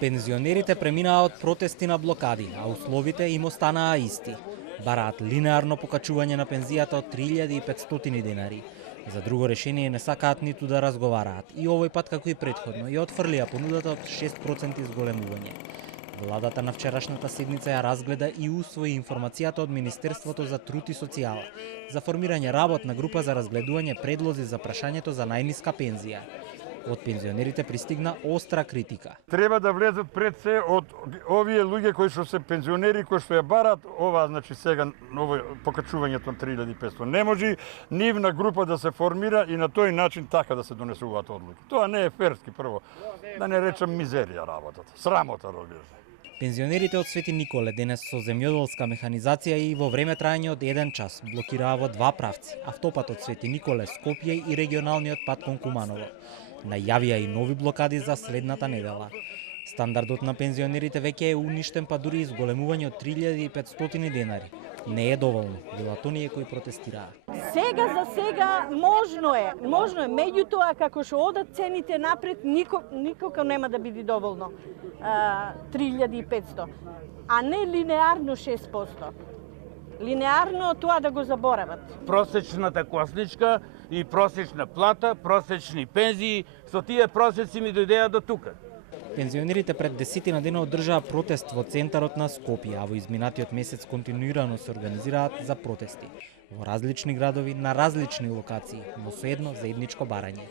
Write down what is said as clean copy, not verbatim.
Пензионерите преминаа од протести на блокади, а условите им останаа исти. Бараат линеарно покачување на пензијата од 3500 денари. За друго решение не сакаат ниту да разговараат и овој пат како и претходно ја отфрлија понудата од 6% изголемување. Владата на вчерашната седница ја разгледа и усвои информацијата од Министерството за труд и социјала за формирање работна група за разгледување предлози за прашањето за најниска пензија. Од пензионерите пристигна остра критика. Треба да влезат пред се од овие луѓе кои што се пензионери, кои што ја барат ова, значи сега ново покачувањето на 3500. Не може нивна група да се формира и на тој начин така да се донесуваат одлуки. Тоа не е ферски прво. Да не речам мизерија работата. Срамота, разбира се. Пензионерите од Свети Николе денес со земјоделска механизација и во време трајање од 1 час блокираа во два правци: автопатот Свети Николе Скопје и регионалниот пат кон Куманово. Најавија и нови блокади за следната недела. Стандардот на пензионерите веќе е уништен, па дури изголемување од 3500 денари не е доволно, велат оние кои протестираа. Сега за сега можно е, меѓутоа како што одат цените напред, никога нема да биде доволно 3500, а не линеарно 6%. Линеарно тоа да го заборават. Просечната косничка и просечна плата, просечни пензии, со тие просеци ми дојдеа до тука. Пензионерите пред 10 дена одржаа протест во центарот на Скопје, а во изминатиот месец континуирано се организираат за протести во различни градови на различни локации, но со едно заедничко барање.